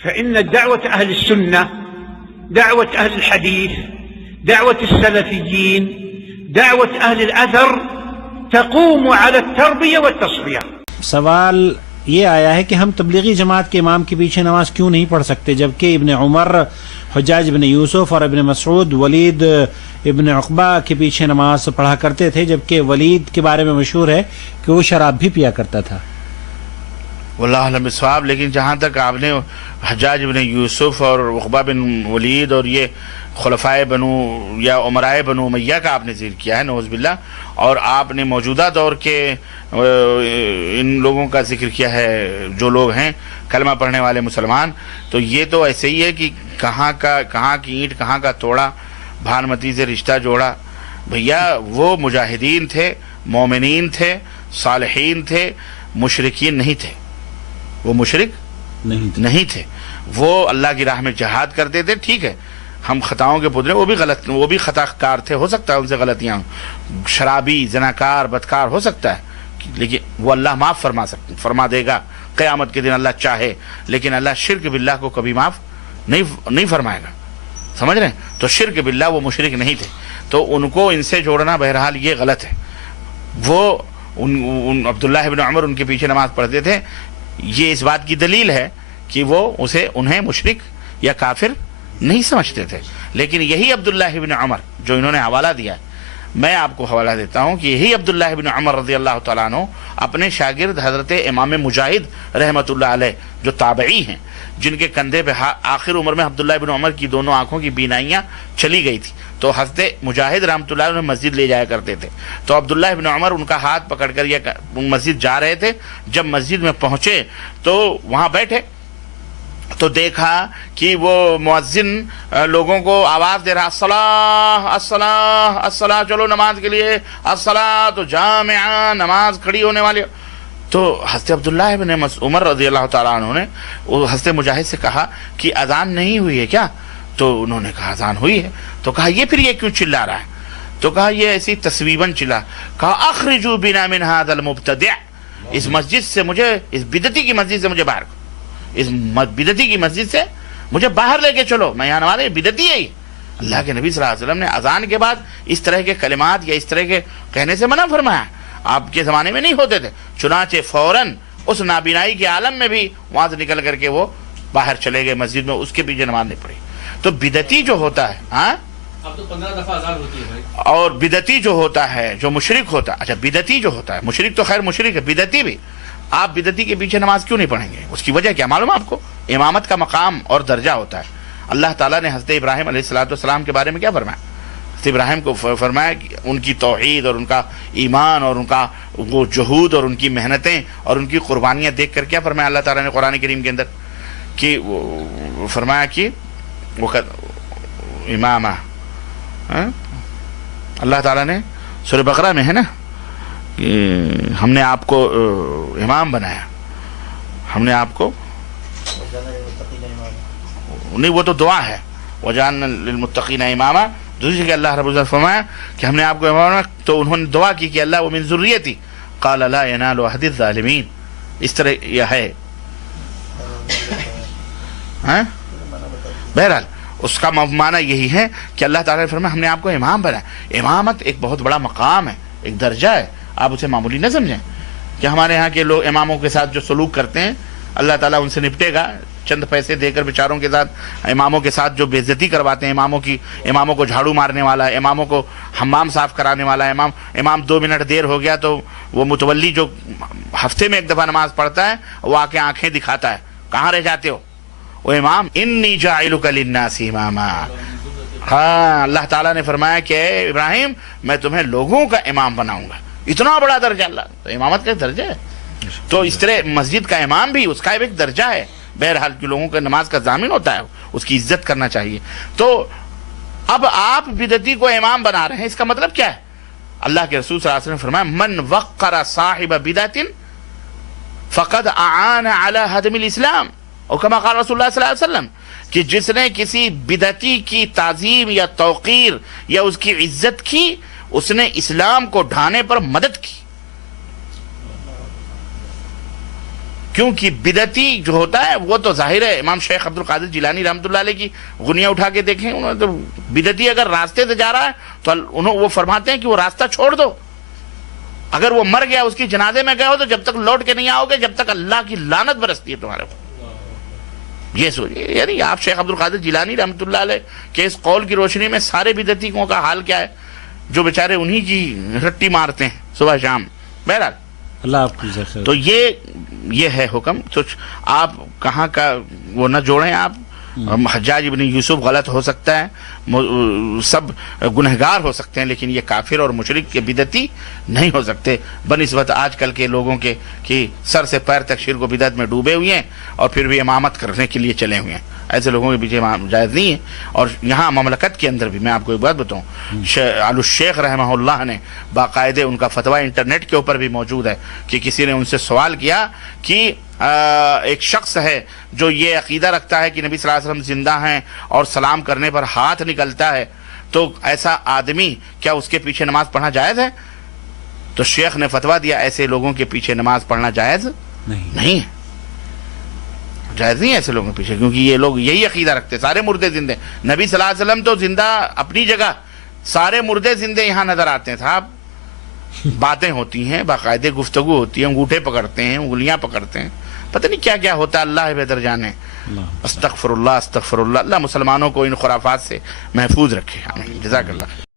فإن دعوة أهل السنة، دعوة أهل الحديث، دعوة السلفيين، دعوة أهل الأثر تقوم على التربية والتصفية. سوال یہ آیا ہے کہ ہم تبلیغی جماعت کے امام کے پیچھے نماز کیوں نہیں پڑھ سکتے، جبکہ ابن عمر، حجاج ابن یوسف اور ابن مسعود ولید ابن عقبہ کے پیچھے نماز پڑھا کرتے تھے، جبکہ ولید کے بارے میں مشہور ہے کہ وہ شراب بھی پیا کرتا تھا. واللہ علم بالصواب. لیکن جہاں تک آپ نے حجاج بن یوسف اور عقبہ بن ولید اور یہ خلفائے بنو یا عمرائے بنو امیہ کا آپ نے ذکر کیا ہے نعوذ باللہ، اور آپ نے موجودہ دور کے ان لوگوں کا ذکر کیا ہے جو لوگ ہیں کلمہ پڑھنے والے مسلمان، تو یہ تو ایسے ہی ہے کہ کہاں کی اینٹ کہاں کا توڑا، بھانمتی سے رشتہ جوڑا. بھیا وہ مجاہدین تھے، مومنین تھے، صالحین تھے، مشرکین نہیں تھے. وہ مشرک نہیں تھے، وہ اللہ کی راہ میں جہاد کرتے تھے. ٹھیک ہے، ہم خطاؤں کے پتلے، وہ بھی خطا کار تھے، ہو سکتا ہے ان سے غلطیاں، شرابی، زناکار، بدکار ہو سکتا ہے، لیکن وہ اللہ معاف فرما دے گا قیامت کے دن اللہ چاہے. لیکن اللہ شرک باللہ کو کبھی معاف نہیں فرمائے گا. سمجھ رہے ہیں؟ تو شرک باللہ وہ مشرک نہیں تھے، تو ان کو ان سے جوڑنا بہرحال یہ غلط ہے. وہ عبداللہ ابن عمر ان کے پیچھے نماز پڑھتے تھے، یہ اس بات کی دلیل ہے کہ وہ انہیں مشرک یا کافر نہیں سمجھتے تھے. لیکن یہی عبداللہ ابن عمر جو انہوں نے حوالہ دیا ہے، میں آپ کو حوالہ دیتا ہوں کہ یہی عبداللہ ابن عمر رضی اللہ تعالیٰ عنہ اپنے شاگرد حضرت امام مجاہد رحمۃ اللہ علیہ جو تابعی ہیں، جن کے کندھے پہ آخر عمر میں عبداللہ ابن عمر کی دونوں آنکھوں کی بینائیاں چلی گئی تھی، تو حضرت مجاہد رحمۃ اللہ علیہ مسجد لے جایا کرتے تھے. تو عبداللہ ابن عمر ان کا ہاتھ پکڑ کر مسجد جا رہے تھے. جب مسجد میں پہنچے تو وہاں بیٹھے تو دیکھا کہ وہ مؤذن لوگوں کو آواز دے رہا، الصلاۃ الصلاۃ الصلاۃ، چلو نماز کے لیے، الصلاۃ جامعہ، نماز کھڑی ہونے والی. تو حضرت عبداللہ ابن عمر رضی اللہ تعالیٰ عنہ نے حضرت مجاہد سے کہا کہ اذان نہیں ہوئی ہے کیا؟ تو انہوں نے کہا اذان ہوئی ہے. تو کہا یہ پھر یہ کیوں چلا رہا ہے؟ تو کہا یہ ایسی تصویباً چلا. کہا اخرجوا بنا من هذا المبتدع، اس مسجد سے مجھے، اس بدعتی کی مسجد سے مجھے باہر، اس بدعتی کی مسجد سے مجھے باہر لے کے چلو، میں یہاں والے بدعتی ہے. اللہ کے نبی صلی اللہ علیہ وسلم نے اذان کے بعد اس طرح کے کلمات یا اس طرح کے کہنے سے منع فرمایا. آپ کے زمانے میں نہیں ہوتے تھے. چنانچہ فوراً اس نابینائی کے عالم میں بھی وہاں سے نکل کر کے وہ باہر چلے گئے مسجد میں، اس کے پیچھے نماز نہیں پڑھی. تو بدعتی جو ہوتا ہے، ہاں اب تو 15 دفعہ اذان ہوتی ہے بھائی. اور بدعتی جو ہوتا ہے، جو مشرک ہوتا ہے، اچھا بدعتی جو ہوتا ہے، مشرک تو خیر مشرک ہے، بدعتی بھی، آپ بدعتی کے پیچھے نماز کیوں نہیں پڑھیں گے؟ اس کی وجہ کیا معلوم آپ کو؟ امامت کا مقام اور درجہ ہوتا ہے. اللہ تعالیٰ نے حضرت ابراہیم علیہ السلام کے بارے میں کیا فرمایا؟ حضرت ابراہیم کو فرمایا کہ ان کی توحید اور ان کا ایمان اور ان کا وہ جہود اور ان کی محنتیں اور ان کی قربانیاں دیکھ کر کیا فرمایا اللہ تعالیٰ نے قرآن کریم کے اندر؟ کہ فرمایا کہ وہ امامہ، اللہ تعالیٰ نے سورہ بقرہ میں ہے نا کہ ہم نے آپ کو امام بنایا، ہم نے آپ کو، نہیں وہ تو دعا ہے، وَجَعَلْنَا لِلْمُتَّقِينَ اماما. دوسری کہ اللہ رب العزت فرمایا کہ ہم نے آپ کو امام بنایا، تو انہوں نے دعا کی کہ اللہ وَمِن ذُرِّيَّتِي قَالَ لَا يَنَالُ عَهْدِ الظَّالِمِينَ. اس طرح یہ ہے. بہرحال اس کا معنی یہی ہے کہ اللہ تعالیٰ نے فرمایا ہم نے آپ کو امام بنایا. امامت ایک بہت بڑا مقام ہے، ایک درجہ ہے، آپ اسے معمولی نہ سمجھیں. کہ ہمارے ہاں کے لوگ اماموں کے ساتھ جو سلوک کرتے ہیں، اللہ تعالیٰ ان سے نپٹے گا. چند پیسے دے کر بیچاروں کے ساتھ، اماموں کے ساتھ جو بے عزتی کرواتے ہیں، اماموں کو جھاڑو مارنے والا، اماموں کو حمام صاف کرانے والا، امام 2 منٹ دیر ہو گیا تو وہ متولی جو ہفتے میں ایک دفعہ نماز پڑھتا ہے وہ آ کے آنکھیں دکھاتا ہے، کہاں رہ جاتے ہو؟ وہ امام انی جاعلک للناس اماما. ہاں اللہ تعالیٰ نے فرمایا کہ اے ابراہیم میں تمہیں لوگوں کا امام بناؤں گا. اتنا بڑا درجہ اللہ، تو امامت کا درجہ ہے. تو اس طرح مسجد کا امام بھی اس کا ایک درجہ ہے. بہرحال جو لوگوں کا نماز کا ضامن ہوتا ہے اس کی عزت کرنا چاہیے. تو اب آپ بدعتی کو امام بنا رہے ہیں، اس کا مطلب کیا ہے؟ اللہ کے رسول صلی اللہ علیہ وسلم نے فرمایا من وقر صاحب بدعت فقد اعان علی ہدم الاسلام، اور کما قال رسول اللہ صلی اللہ علیہ وسلم کہ جس نے کسی بدعتی کی تعظیم یا توقیر یا اس کی عزت کی، اس نے اسلام کو ڈھانے پر مدد کی. کیونکہ بدعتی جو ہوتا ہے وہ تو ظاہر ہے. امام شیخ عبد القادر جیلانی رحمۃ اللہ علیہ کی غنیاں اٹھا کے دیکھیں, انہوں نے تو بدعتی اگر راستے سے جا رہا ہے تو وہ فرماتے ہیں کہ وہ راستہ چھوڑ دو. اگر وہ مر گیا, اس کی جنازے میں گئے ہو, تو جب تک لوٹ کے نہیں آؤ گے جب تک اللہ کی لعنت برستی ہے تمہارے اوپر. یہ سوچیے, یعنی آپ شیخ عبد القادر جیلانی رحمۃ اللہ علیہ کے اس قول کی روشنی میں سارے بدعتیوں کا حال کیا ہے, جو بیچارے انہی کی رٹی مارتے ہیں صبح شام. بہرحال اللہ آپ کی جزائے خیر. تو یہ ہے حکم. تو آپ کہاں کا وہ نہ جوڑیں. آپ حجاج ابن یوسف غلط ہو سکتا ہے, سب گنہگار ہو سکتے ہیں, لیکن یہ کافر اور مشرک کے بدعتی نہیں ہو سکتے بنسبت آج کل کے لوگوں کے کہ سر سے پیر تک شرک و بدعت میں ڈوبے ہوئے ہیں اور پھر بھی امامت کرنے کے لیے چلے ہوئے ہیں. ایسے لوگوں کے پیچھے جائز نہیں ہے. اور یہاں مملکت کے اندر بھی میں آپ کو ایک بات بتاؤں, آل الشیخ رحمہ اللہ نے باقاعدہ ان کا فتویٰ انٹرنیٹ کے اوپر بھی موجود ہے کہ کسی نے ان سے سوال کیا کہ ایک شخص ہے جو یہ عقیدہ رکھتا ہے کہ نبی صلی اللہ علیہ وسلم زندہ ہیں اور سلام کرنے پر ہاتھ نکلتا ہے, تو ایسا آدمی کیا اس کے پیچھے نماز پڑھنا جائز ہے؟ تو شیخ نے فتویٰ دیا ایسے لوگوں کے پیچھے نماز پڑھنا جائز نہیں ہے. جائز نہیں ہے ایسے لوگوں کے پیچھے, کیونکہ یہ لوگ یہی عقیدہ رکھتے سارے مردے زندے. نبی صلی اللہ علیہ وسلم تو زندہ اپنی جگہ, سارے مردے زندے یہاں نظر آتے ہیں صاحب. باتیں ہوتی ہیں, باقاعدہ گفتگو ہوتی ہے, انگوٹھے پکڑتے ہیں, انگلیاں پکڑتے ہیں, پتہ نہیں کیا کیا ہوتا ہے, اللہ بہتر جانے. استغفر اللہ استغفر اللہ. اللہ مسلمانوں کو ان خرافات سے محفوظ رکھے. جزاک اللہ.